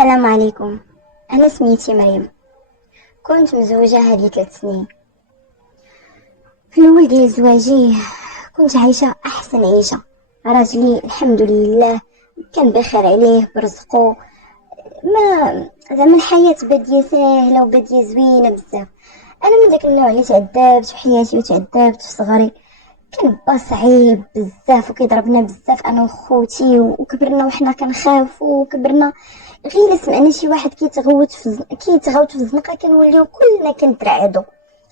السلام عليكم. أنا سميتي مريم، كنت مزوجة هذه 3 سنين. في الأول ديال زواجي كنت عايشة أحسن عيشة. راجلي الحمد لله كان بخير عليه برزقه، ما زعما الحياة بادية ساهلة وبادية زوينة بزاف. أنا من داك النوع اللي تعذبت في حياتي وتعذبت في صغري. كان با صعيب بزاف وكيضربنا بزاف انا وخوتي، وكبرنا وحنا كنخافوا وكبرنا غير سمعنا شي واحد كيتغوت في الزنقه كنوليو كلنا كنترعدوا.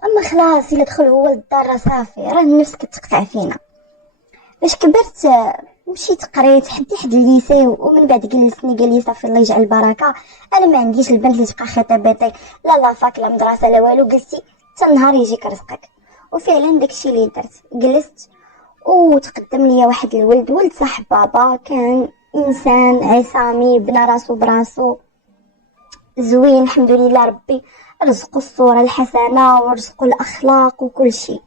اما خلاص الا دخل هو للدار راه صافي، راه النفس كتقطع فينا. فاش كبرت مشيت قريت حدي حد الليسي، ومن بعد جلسني قال لي صافي الله يجعل البركه. انا ما عنديش البنت اللي تبقى خطيبتي لا فاك لا مدرسه لا والو، قلتي حتى النهار يجيك رزقك. وفعلا داكشي اللي درت، جلست وتقدم لي واحد الولد، ولد صاحب بابا، كان انسان عصامي بنى راسو براسو زوين الحمد لله. ربي رزقو الصورة الحسنة ورزقو الاخلاق وكل شيء،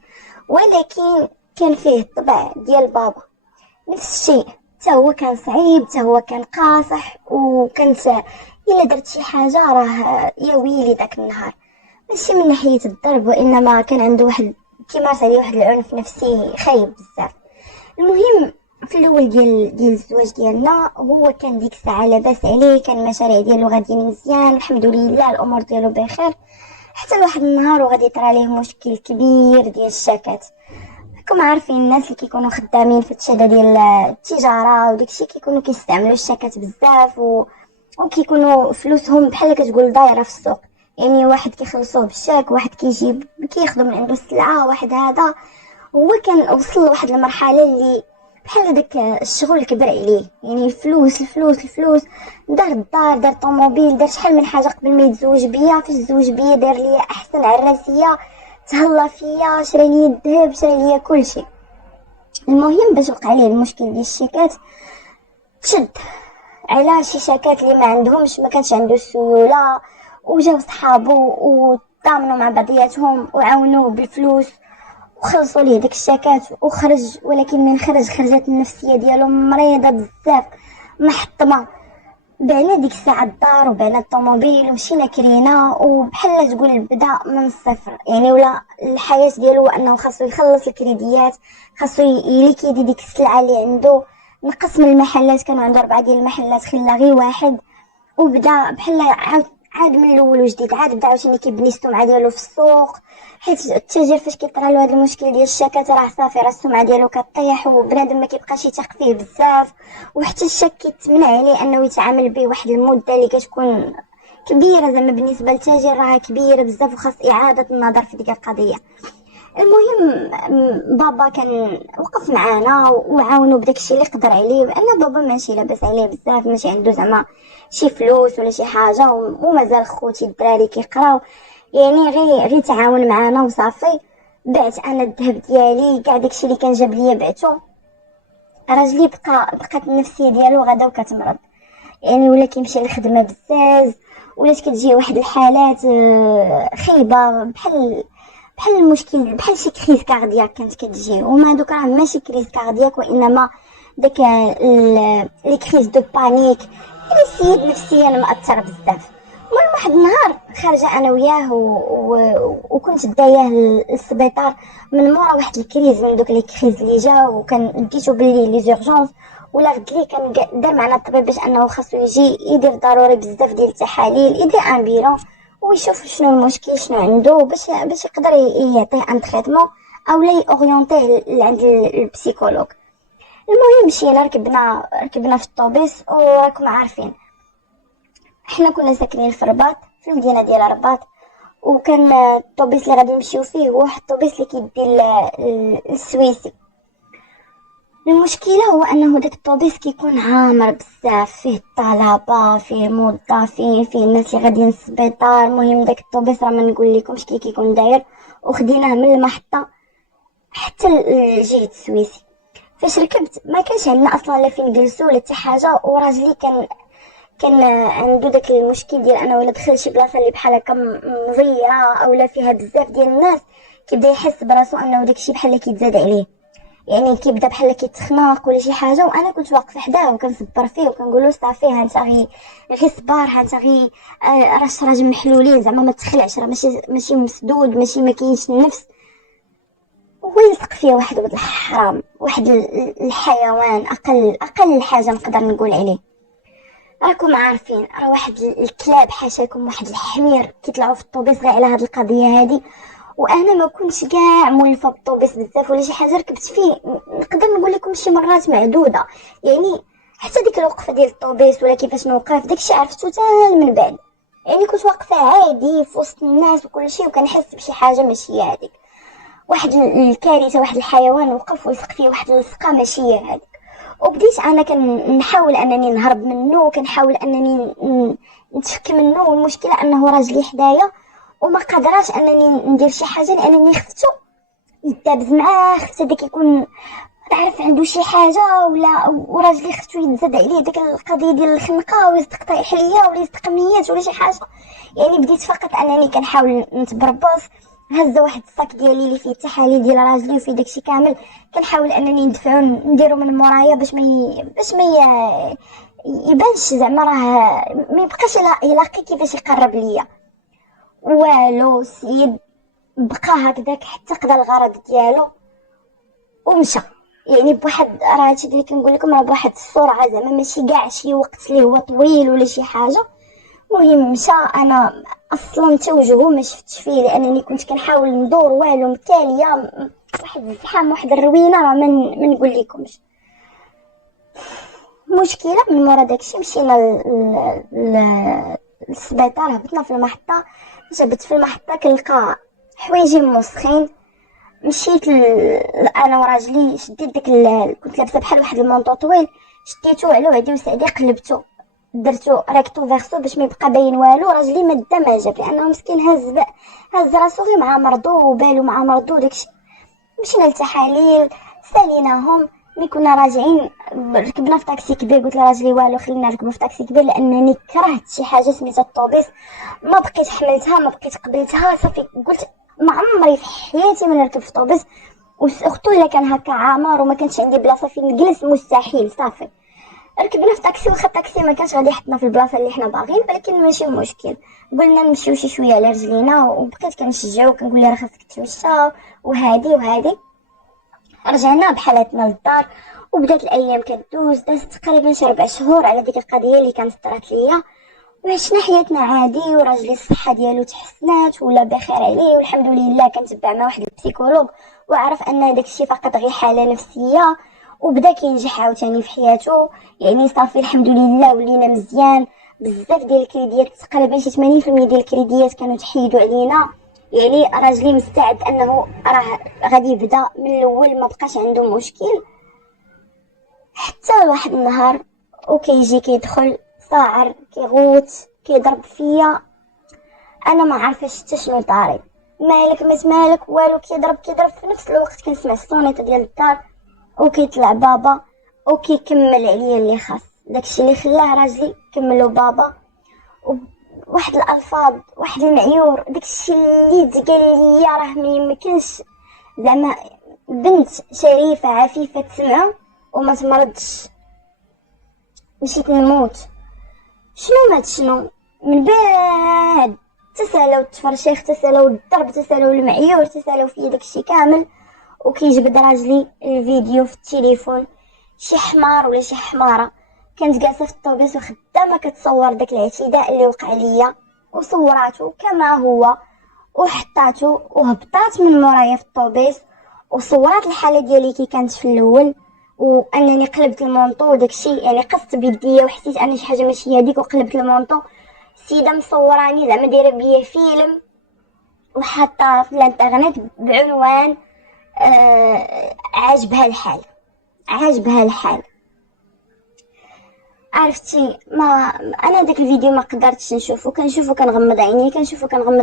ولكن كان فيه الطبع ديال بابا نفس الشيء. حتى هو كان صعيب، حتى هو كان قاصح، وكانت الا درت شي حاجه راه يا ويلي داك النهار. ماشي من ناحيه الضرب، وانما كان عنده واحد كيمارس عليه واحد العنف نفسي خايب بزاف. المهم في الاول ديال الزواج ديالنا هو كان ديك الساعه لاباس عليه، كان المشاريع ديالو غاديين مزيان الحمد لله، الامور ديالو بخير. حتى لواحد النهار وغادي يطرى ليه مشكل كبير ديال الشاكات. راكم عارفين الناس اللي كيكونوا خدامين في الشهاده ديال التجاره وداكشي كيكونوا كيستعملوا الشاكات بزاف وكيكونوا فلوسهم بحال كتقول دايره في السوق. يعني واحد كيخلصوه بالشاك، واحد كيجيب كياخذوا من عنده السلعه، واحد هذا. هو كان وصل لواحد المرحله اللي بحال داك الشغل كبر عليه، يعني الفلوس الفلوس الفلوس. دار الدار، دار طوموبيل، دار شحال من حاجه قبل ما يتزوج بيا. فاش تزوج بيا دار لي احسن عراسيه، تهلا فيا، شرى لي الذهب، شرى لي كل شيء. المهم باش وقع عليه المشكل ديال الشيكات، تشد على شي شاكات اللي ما عندهمش، ما كانش عنده السيوله، وجاو صحابو وطامنوا مع بعضياتهم وعاونوه بالفلوس وخلصوا ليه ديك الشاكات وخرج. ولكن من خرجت النفسيه ديالو مريضه بزاف، محطمه. بعنا ديك الساعه الدار وبعنا الطوموبيل ومشينا كرينا، وبحال تقول بدا من الصفر. يعني ولا الحياه ديالو انه خاصو يخلص الكريديات، خاصو يليكيدي ديك السلعه اللي عنده. نقص من المحلات، كانوا عنده 4 ديال المحلات خلى غير واحد، وبدا بحال عاد من الاول وجديد. عاد بدا عاوتاني كيبني السمعه ديالو في السوق، حيت التاجر فاش كيطرى له هذا المشكل ديال الشاكات راه صافي، راه السمعه ديالو كطيح، وبنادم ما كيبقاش يثق فيه بزاف. وحتى الشك كيتمنع عليه انه يتعامل به واحد المده اللي كتكون كبيره، زعما بالنسبه للتاجر راها كبيره بزاف، وخاص اعاده النظر في ديك القضيه. المهم بابا كان وقف معانا وعاونو بداكشي اللي قدر عليه، لان بابا ماشي لاباس عليه بزاف، ماشي عنده زعما شي فلوس ولا شي حاجه، ومازال خوتي الدراري كيقراو. يعني غير تعاون معانا وصافي. بعت انا الذهب ديالي كاع داكشي اللي كان جاب ليا بعتو. راجلي بقات النفسيه ديالو غدا وكتمرض، يعني ولا كيمشي للخدمه بزاف، ولات كتجي واحد الحالات خايبه، بحال المشكل، بحال شي كريز كاردياك كانت كتجي. وما دوك راه ماشي كريز كاردياك، وانما داك لي كريز دو بانيك. يعني السيد نفسيا مأثر بزاف. المهم واحد النهار خارجه انا وياه وكنت داياه للسبيطار من مورا واحد الكريز من دوك لي كريز اللي جا، وكان لقيتو بلي لي زورجونس. ولا رد لي كان دار معنا الطبيب باش انه خاصو يجي يدير ضروري بزاف ديال التحاليل، يدير ان بيلون ويشوف شنو المشكل شنو عنده، باش يقدر يعطيه ان تريتمون او لا اورينتيه عند البسيكولوج. المهم مشينا ركبنا في الطوبيس، وراكم عارفين حنا كنا ساكنين في الرباط، في المدينه ديال الرباط. وكان الطوبيس اللي غادي نمشيو فيه هو واحد الطوبيس اللي كيدي للسويسي. المشكله هو انه داك الطوبيس كيكون عامر بزاف، فيه الطلبه، فيه موظفين، فيه الناس اللي غاديين للسبيطار. المهم داك الطوبيس راه ما نقول لكمش كي كيكون داير، وخديناه من المحطه حتى لجهه السويسي. فاش ركبت ما كانش عندنا اصلا لا فين نجلسوا ولا حتى حاجه، وراجلي كان عنده داك المشكل ديال انا ولا دخل شي بلاصه اللي بحال هكا مزيره او لا فيها بزاف ديال الناس، كيبدا يحس براسو انه داكشي بحال كيتزاد عليه. يعني كيبدا بحال كيتخنق ولا شي حاجه، وانا كنت واقفه حداه وكنصبر فيه وكنقول له صافي ها انت غير صبر، ها انت غير راه راجل محلولين زعما ما تخلعش، راه ماشي مسدود، ماشي ما كاينش النفس. هو يلصق فيه واحد ولد الحرام، واحد الحيوان، اقل حاجه نقدر نقول عليه. راكم عارفين راه واحد الكلاب حاشاكم، واحد الحمير كيطلعوا في الطوبيس غير على هاد القضيه هادي. وانا ما كنتش كاع مولفه بالطوبيس بزاف ولا شي حاجه، ركبت فيه نقدر نقول لكم شي مرات معدوده يعني. حتى ديك الوقفه ديال الطوبيس ولا كيفاش نوقف داكشي عرفتو حتى من بعد. يعني كنت واقفه عادي في وسط الناس وكل شيء، وكنحس بشي حاجه ماشي هذيك. واحد الكارثه، واحد الحيوان وقف ولصق فيه واحد اللصقه ماشي هي هذيك. وبديت انا كنحاول انني نهرب منه، وكنحاول انني نتفك منه، والمشكله انه راجلي حدايا وما قدراش انني ندير شي حاجه لانني خفتو يتدابز معاه، خفت هذاك يكون تعرف عنده شي حاجه، ولا وراجلي خفتو يتزاد عليه داك القضيه ديال الخنقه ويصدق طايح ليا ولا يصدق ميات ولا شي حاجه. يعني بديت فقط انني كنحاول نتبربص، هزه واحد الصاك ديالي اللي فيه التحاليل ديال راجلي وفيه داكشي كامل، كنحاول انني ندفعو نديرو من مورايا باش ما يبانش زعما راه ما يبقاش يلاقي كيفاش يقرب ليا. والو سيد بقى هكذاك حتى قضى الغرض ديالو ومشى. يعني بواحد راه هادشي اللي كنقول لكم راه بواحد السرعه، زعما ماشي كاع شي وقت اللي هو طويل ولا شي حاجه. المهم مشى. انا اصلا حتى وجهه ما شفتش فيه لانني كنت كنحاول ندور والو متاليه، واحد الزحام واحد الروينه راه ما نقول لكمش. مشكله من مورا داكشي مشينا للسبيطار، هبطنا في المحطه. جبت في المحطه كنلقى حوايجي موسخين. مشيت انا وراجلي شديت داك كنت لابسه بحال واحد المونطو طويل، شديتو على وعدي وسعدي قلبتو درتو ريكتو فيرسو باش ما يبقى باين والو. راجلي ما دا ما جاب لانه مسكين هز راسو غير مع مرضو وبالو مع مرضو داكشي. مشينا للتحاليل ساليناهم. ملي كنا راجعين ركبنا في طاكسي كبير، قلت لراجلي والو خلينا نركبوا في طاكسي كبير لانني كرهت شي حاجه سميتها الطوبيس. ما بقيت حملتها، ما بقيت قبلتها، صافي قلت ما عمري في حياتي ما نركب في طوبيس، واختو الا كان هكا عامر وما كانش عندي بلاصه فين نجلس مستحيل. صافي ركبنا في طاكسي، واخا الطاكسي ما كانش غادي يحطنا في البلاصه اللي حنا باغيين، ولكن ماشي مشكل. قلنا نمشيو شي شويه على رجلينا، وبقيت كنشجعو كنقول لها راه خاصك تمشى وهادي. رجعنا بحالتنا للدار، وبدات الايام كدوز. دازت تقريبا شي 4 شهور على ديك القضيه اللي كانت طرات ليا، وعشنا حياتنا عادي. وراجلي الصحه ديالو تحسنات ولا بخير عليه والحمد لله. كنتبع مع واحد البسيكولوج وعرف ان داكشي فقط غير حاله نفسيه، وبدا كينجح عاوتاني في حياته. يعني صافي الحمد لله ولينا مزيان. بزاف ديال الكريديات، تقريبا شي 80% ديال الكريديات كانوا تحيدوا علينا. يعني راجلي مستعد انه راه غادي يبدا من الاول، ما بقاش عنده مشكل. حتى واحد النهار وكيجي كيدخل صاعر كيغوت كيضرب فيا، انا ما عارفاش حتى شنو طاري. مالك مالك والو، كيضرب في نفس الوقت كنسمع الصونيط ديال الدار، وكيطلع بابا وكيكمل عليا اللي خاص. داكشي اللي خلاه راجلي كملوا بابا، واحد الالفاظ واحد المعيور، داكشي اللي تقال ليا راه ما يمكنش زعما بنت شريفه عفيفه تسمعه وما تمرضش. مشيت نموت. شنو مات شنو من بعد تسالوا التفرشيخ، تسالوا الضرب، تسالوا المعيور، تسالوا في داكشي كامل. وكيجبد راجلي الفيديو في التليفون، شي حمار ولا شي حماره كانت جالسه في الطوبيس وخدامه كتصور داك الاعتداء اللي وقع ليا، وصوراته كما هو وحطاتو وهبطات من مورايا في الطوبيس، وصورات الحاله ديالي كي كانت في الاول، وانني قلبت المونطو وداكشي. يعني قصت بيديا وحسيت ان شي حاجه ماشي هذيك وقلبت المونطو. السيده مصوراني زعما دايره بيا فيلم وحاطه في الانترنت بعنوان عاجبها الحال. عرفتي ما انا داك الفيديو ما قدرتش نشوفه، كنغمض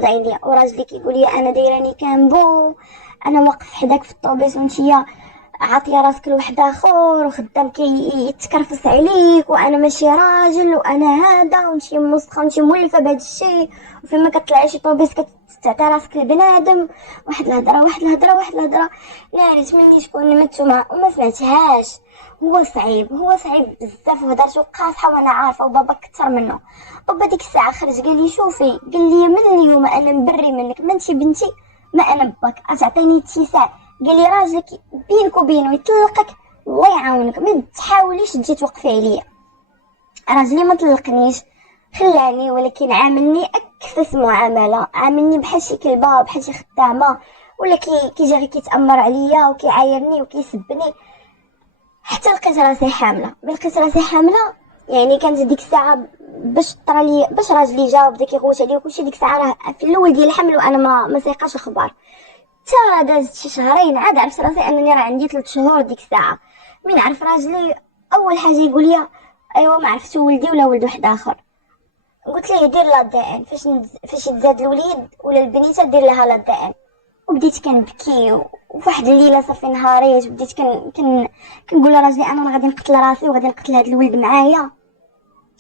عيني وراجلي كيقول لي انا دايراني كامبو، انا واقف حداك في الطوبيس وانتيا عاطيه راسك لواحد اخر وخدام يتكرفس عليك، وانا ماشي راجل وانا هذا ونمشي مسخه ونمشي مولفه بهذا الشيء، وفيما كطلعي شي طوبيس كتعطي راسك لبنادم. واحد الهضره واحد الهضره واحد الهضره ناريت مني شكون نمت وما سمعتهاش. هو صعيب بزاف وهضرته قاصحه وانا عارفه، وبابا كثر منه. بابا ديك الساعه خرج قال لي شوفي، قال لي من اليوم انا مبري منك، ما انتي بنتي ما انا باك، تعطيني اتساع. قال لي راجلك بينك وبينه يطلقك الله يعاونك، ما تحاوليش تجي توقفي عليا. راجلي ما طلقنيش، خلاني، ولكن عاملني اكثس معامله، عاملني بحال شي كلبه بحال شي خدامه، ولا كيجي غير كيتامر عليا وكيعايرني وكيسبني. حتى لقيت راسي حامله. يعني كانت ديك الساعه باش طرالي باش راجلي جا وبدا كيغوت عليا وكلشي. ديك الساعه راه في الاول ديال الحمل وانا ما سايقاش اخبار. حتى دازت شي شهرين عاد عرفت راسي انني راه عندي 3 شهور. ديك الساعه من عرف راجلي اول حاجه يقول لي ايوا ما عرفتش ولدي ولا ولد واحد اخر. قلت ليه دير لا دي ان، فاش يتزاد الوليد ولا البنيته دير لها لا دي ان. وبديت كنبكي، وفواحد الليله صافي نهاريت بديت كنقول لراجلي انا غادي نقتل راسي وغادي نقتل هذا الولد معايا.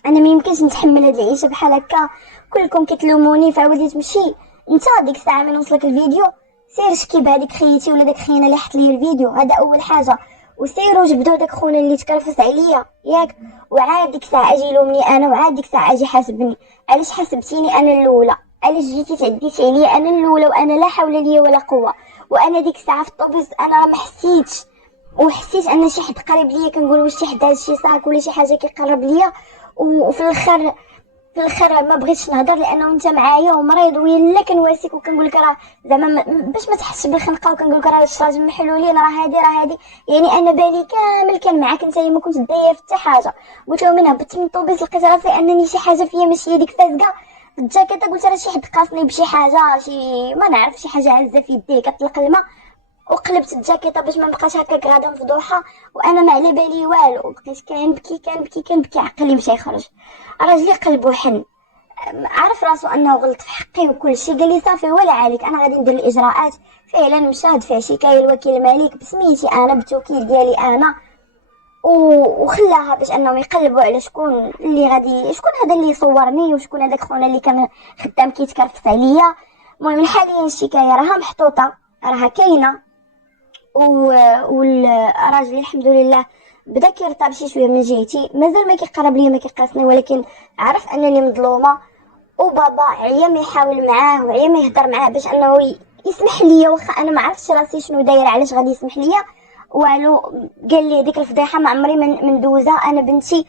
انا ما يمكنش نتحمل هاد العيشه بحال هكا، كلكم كتلوموني فعاودي تمشي. انت ديك الساعه من وصلك الفيديو سير شكي بهذيك خيتي ولا داك خينا اللي حط لي الفيديو، هذا اول حاجه. وسيروا جبدوا داك خونا اللي تكرفس عليا ياك، وعاد ديك الساعه اجي يلومني انا، وعاد ديك الساعه اجي حاسبني. علاش حاسبتيني انا الاولى؟ علاش جيتي تعديتي عليا انا الاولى وانا لا حول لي ولا قوه؟ وانا ديك الساعه في الطوبيس انا راه ما حسيتش، وحسيت ان شي حد قريب ليا كنقول واش شي حد هاز شي صاك ولا شي حاجه كيقرب ليا. وفي الاخر ما بغيتش نهضر لانه انت معايا ومريض، ويلا كنواسيك وكنقول لك راه زعما باش ما تحسش بالخنقه، وكنقول لك راه شي راجل محلولين راه هادي. يعني انا بالي كامل كان معاك انت، ما كنت داير في حتى حاجه. قلت له من هبطت من الطوبيس لقيت راسي انني شي حاجه فيا ماشي ديك فازقه الجاكيطه. قلت راه شي حد قاصني بشي حاجه، شي ما نعرف شي حاجه عزه في يديه كتطلق الماء. وقلبت الجاكيطه باش ما نبقاش هكاك غاده مفضوحه وانا ما على بالي والو. بقيت كنبكي عقلي مشى يخرج. راجلي قلبو حن، عرف راسو انه غلط في حقي وكل شيء. قال لي صافي ولا عليك، انا غادي ندير الاجراءات. فعلا مشى دفع شكايه الوكيل المالك بسميتي انا بالتوكيل ديالي انا، وخلاها باش انهم يقلبوا على شكون هذا اللي صورني وشكون هذاك خونا اللي كان خدام كيتكرفس عليا. المهم حاليا الشكايه راها محطوطه راها كاينه، والراجل الحمد لله بدا كيرطب شي شويه من جهتي، مازال ما كيقرب لي ما كيقاسني، ولكن عرف انني مظلومه. وبابا عيا ما يحاول معاه وعيا ما يهضر معاه باش انه يسمح لي، واخا انا ما عرفتش راسي شنو دايره علاش غادي يسمح لي والو. قال لي ديك الفضيحه ما عمري من دوزها، انا بنتي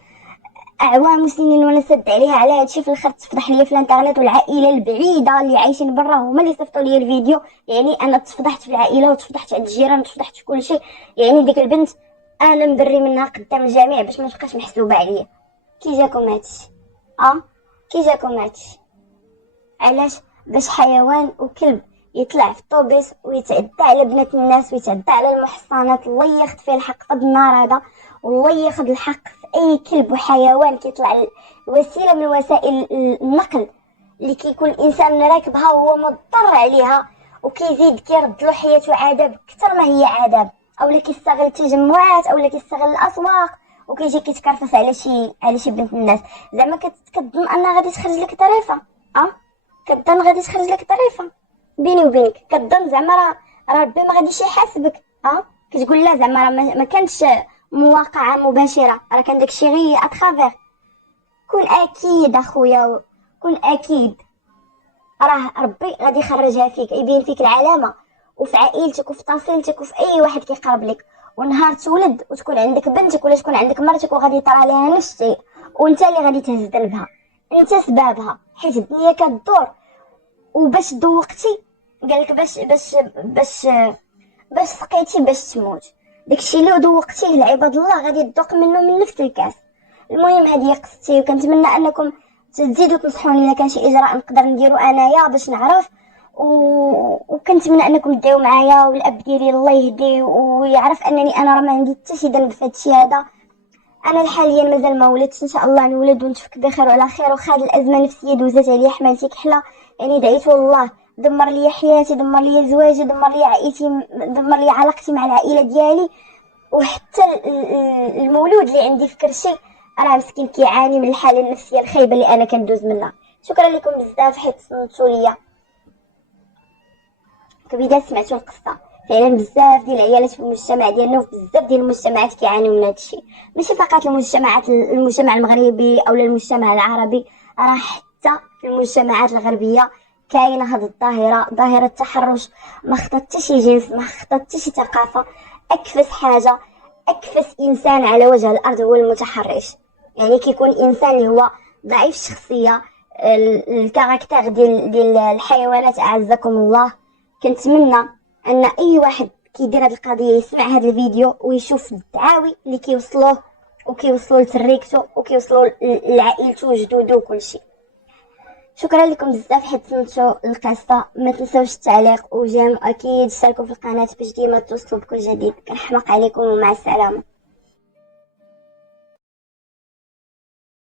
اعوام وسنين وانا سد عليها على هادشي، في الاخر تفضح لي في الانترنت، والعائله البعيده اللي عايشين برا هما اللي صيفطوا لي الفيديو. يعني انا تفضحت في العائله وتفضحت عند الجيران وتفضحت في كل شيء. يعني ديك البنت انا مبري منها قدام الجميع باش ما تبقاش محسوبه عليا. كي جاكم هادشي؟ كي جاكم هادشي؟ علاش؟ باش حيوان وكلب يطلع في الطوبيس ويتعدى على بنات الناس ويتعدى على المحصنات، الله ياخذ فيه الحق في النار هذا، والله ياخذ الحق في اي كلب وحيوان كيطلع وسيله من وسائل النقل اللي كيكون الانسان راكبها وهو مضطر عليها، وكيزيد كيرد له حياته عذاب اكثر ما هي عذاب، اولا كيستغل التجمعات اولا كيستغل الاسواق وكيجي كيتكرفس على شي بنت الناس. زعما كتظن ان غادي تخرج لك طريفه، كتظن غادي تخرج لك طريفه بيني وبينك، كتظن زعما راه ربي ما غاديش يحاسبك. كتقول لا زعما راه ما كانش مواقعه مباشره، راه كان داكشي غير اترافير. كون اكيد اخويا، كون اكيد راه ربي غادي يخرجها فيك، يبين فيك العلامه وفي عائلتك وفي طفيلتك وفي اي واحد كيقرب لك. ونهار تولد وتكون عندك بنتك ولا تكون عندك مرتك وغادي طرا لها نفس الشيء، وانت اللي غادي تهز ذنبها، انت سبابها، حيت الدنيا كدور. وباش دوقتي قالك باش سقيتي باش تموت، داكشي اللي دوقتيه العباد الله غادي تذوق منه من نفس الكاس. المهم هذه قصتي، وكنتمنى انكم تزيدوا تنصحوني الا كان شي اجراء نقدر نديرو انايا باش نعرف، وكنتمنى انكم تدعيو معايا، والاب ديالي الله يهديه ويعرف انني انا راه ما عندي حتى شي ذنب في هادشي هذا. انا حاليا مازال ما ولدتش، ان شاء الله نولد ونتفك بخير وعلى خير. وخا هاد الازمه النفسيه دوزات عليا حمالتي كحله، يعني دعيت والله دمر لي حياتي، دمر لي زواجي، دمر لي عائلتي، دمر لي علاقتي مع العائله ديالي. وحتى المولود اللي عندي في كرشي راه مسكين كيعاني من الحاله النفسيه الخايبه اللي انا كندوز منها. شكرا لكم بزاف حيت صنتوا ليا. كبداية سمعتوا القصه، فعلا بزاف ديال العيالات في المجتمع ديالنا وفي بزاف ديال المجتمعات كيعانيو من هذا الشيء، ماشي فقط المجتمع المغربي او المجتمع العربي، راه حتى في المجتمعات الغربيه كاينه هذه ظاهره التحرش. ما خطات حتى شي جنس، ما خطات حتى شي ثقافه. اكفس حاجه، اكفس انسان على وجه الارض هو المتحرش. يعني كيكون انسان اللي هو ضعيف الشخصيه، الكاركتير ديال الحيوانات اعزكم الله. كنتمنى ان اي واحد كيدير هذه القضيه يسمع هذا الفيديو ويشوف الدعاوي اللي كيوصلوه وكيوصلوا لتريكته وكيوصلوا لعائلته وجدوده وكل شيء. شكرا لكم بزاف حيت سمعتوا القصه. ما تنسوش التعليق وجيم، اكيد اشتركوا في القناه باش ديما توصلوا بكل جديد. كنحماق عليكم ومع السلامه.